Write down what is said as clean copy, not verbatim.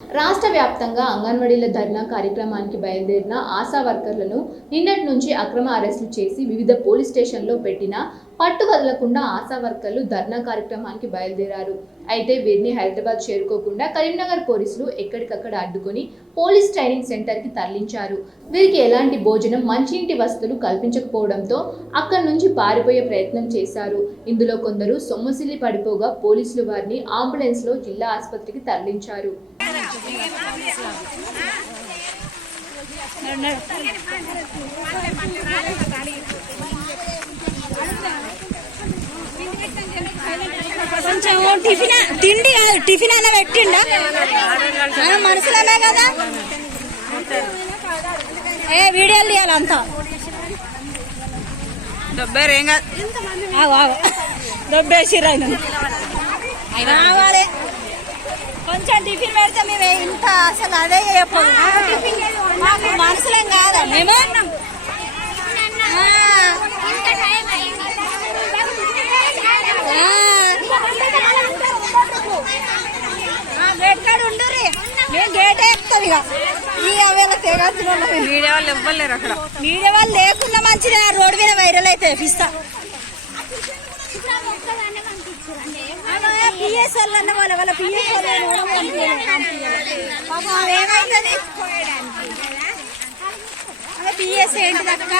రాష్ట్ర వ్యాప్తంగా అంగన్వాడీల ధర్నా కార్యక్రమానికి బయలుదేరిన ఆశా వర్కర్లను నిన్నటి నుంచి అక్రమ అరెస్టులు చేసి వివిధ పోలీస్ స్టేషన్లో పెట్టిన పట్టు వదలకుండా ఆశా వర్కర్లు ధర్నా కార్యక్రమానికి బయలుదేరారు. అయితే వీరిని హైదరాబాద్ చేరుకోకుండా కరీంనగర్ పోలీసులు ఎక్కడికక్కడ అడ్డుకొని పోలీస్ ట్రైనింగ్ సెంటర్కి తరలించారు. వీరికి ఎలాంటి భోజనం, మంచినీటి వసతులు కల్పించకపోవడంతో అక్కడి నుంచి పారిపోయే ప్రయత్నం చేశారు. ఇందులో కొందరు సొమ్మసిల్లి పడిపోగా పోలీసులు వారిని అంబులెన్స్లో జిల్లా ఆసుపత్రికి తరలించారు. కొంచెం తిండి కాదు, టిఫిన్ అయినా పెట్టిండా మనసులోనే కదా. వీడియోలు తీయాలంతా దొబ్బేసిరా రావాలి. కొంచెం టిఫిన్ పెడితే మేము ఇంత అసలు అదే చెప్పదు. మాకు మనసులేం కాదా మేము గేట్ కాడ ఉండరు. మేము గేట్ ఎక్కుతాం. ఇక అవేళ తెగాల్సిన మీడియా వాళ్ళు ఇవ్వలేరు. అక్కడ మీడియా వాళ్ళు లేకుండా మంచిగా రోడ్డు మీద వైరల్ అయితే పిస్తా పిఎస్ వాళ్ళు అన్న వాళ్ళ పిఎస్ వాళ్ళు ఏమైతుంది. పిఎస్ ఏంటి అక్క